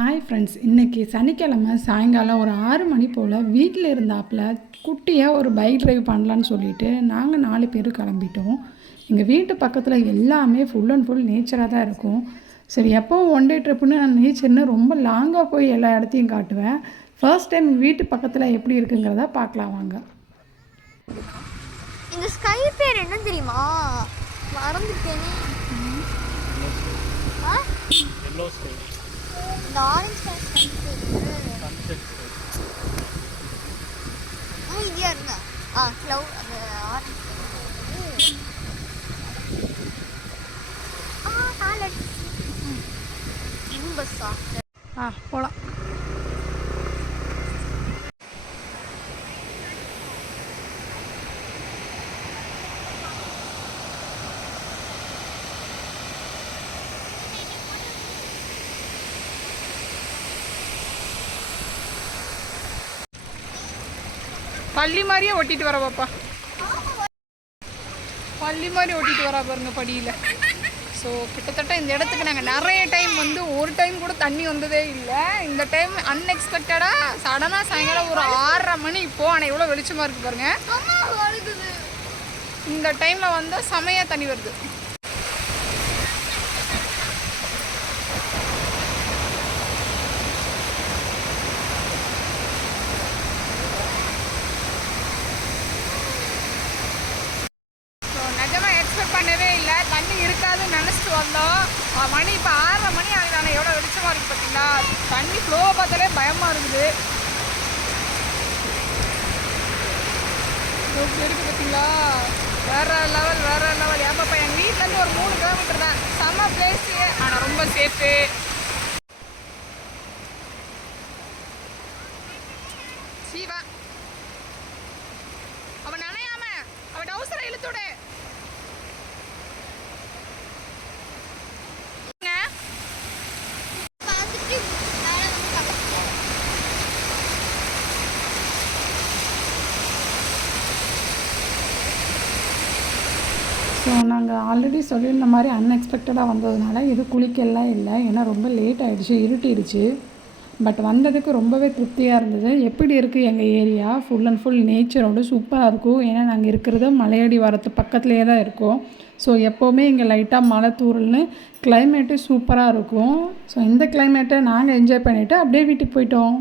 Hi friends, இன்றைக்கி சனிக்கிழமை சாயங்காலம் ஒரு 6 மணி போல் வீட்டில் இருந்தாப்புல குட்டியாக ஒரு பைக் ட்ரைவ் பண்ணலான்னு சொல்லிவிட்டு நாங்கள் 4 பேர் கிளம்பிட்டோம். எங்கள் வீட்டு பக்கத்தில் எல்லாமே ஃபுல் அண்ட் ஃபுல் நேச்சராக தான் இருக்கும். சரி, எப்போவும் ஒன் டே ட்ரிப்புன்னு நான் நேச்சர்னு ரொம்ப லாங்காக போய் எல்லா இடத்தையும் காட்டுவேன். ஃபர்ஸ்ட் டைம் வீட்டு பக்கத்தில் எப்படி இருக்குங்கிறத பார்க்கலாம் வாங்க. இந்த ஸ்கை பேர் என்ன தெரியுமா? மறந்துட்டேனே. இந்த ஆரஞ்சு கலர் ஸ்கை பேர் இந்தியா இருந்தா க்ளவுட் அந்த ஆரஞ்சு ரொம்ப சாஃப்ட். போகலாம். பள்ளி மாதிரியே ஒட்டிட்டு வர பாப்பா, பள்ளி மாதிரி ஒட்டிட்டு வரா பாருங்க படியில். ஸோ கிட்டத்தட்ட இந்த இடத்துக்கு நாங்கள் நிறைய டைம் வந்து ஒரு டைம் கூட தண்ணி வந்ததே இல்லை. இந்த டைம் அன்எக்ஸ்பெக்டடாக சடனாக சாயங்காலம் ஒரு 6:30 மணி இப்போது. ஆனால் எவ்வளோ வெளிச்சமாக இருக்குது பாருங்கள். இந்த டைமில் வந்து செமையாக தண்ணி வருது. பண்ணவே இல்லை, தண்ணி இருக்காதுன்னு நினச்சிட்டு வந்தோம். மணி இப்போ 6:30 மணி ஆகுது. ஆனால் எவ்வளோ வெளிச்சமாக இருக்குது பார்த்தீங்களா? தண்ணி ஃப்ளோவை பார்த்தாலே பயமாக இருக்குது. எப்படி இருக்குது பார்த்தீங்களா? வேறு லெவல் வேறு லெவல். ஏப்பாப்பா, எங்கள் வீட்டிலேருந்து ஒரு 3 கிலோமீட்டர் தான். செம்ம பிளேஸு, ஆனால் ரொம்ப சேஃபு. சீவா அவன் நனையாம அவன் அவசரம் இழுத்துடு. ஸோ நாங்கள் ஆல்ரெடி சொல்லியிருந்த மாதிரி அன்எக்ஸ்பெக்டடாக வந்ததுனால இது குளிக்கலாம் இல்லை, ஏன்னா ரொம்ப லேட் ஆகிடுச்சு, இருட்டிடுச்சு. பட் வந்ததுக்கு ரொம்பவே திருப்தியாக இருந்தது. எப்படி இருக்குது எங்கள் ஏரியா? ஃபுல் அண்ட் ஃபுல் நேச்சரோடு சூப்பராக இருக்கும். ஏன்னா நாங்கள் இருக்கிறது மலையடி வாரத்து பக்கத்துலேயே தான் இருக்கோம். ஸோ எப்போவுமே இங்கே லைட்டாக மழை தூரல்னு கிளைமேட்டு சூப்பராக இருக்கும். ஸோ இந்த கிளைமேட்டை நாங்கள் என்ஜாய் பண்ணிவிட்டு அப்படியே வீட்டுக்கு போயிட்டோம்.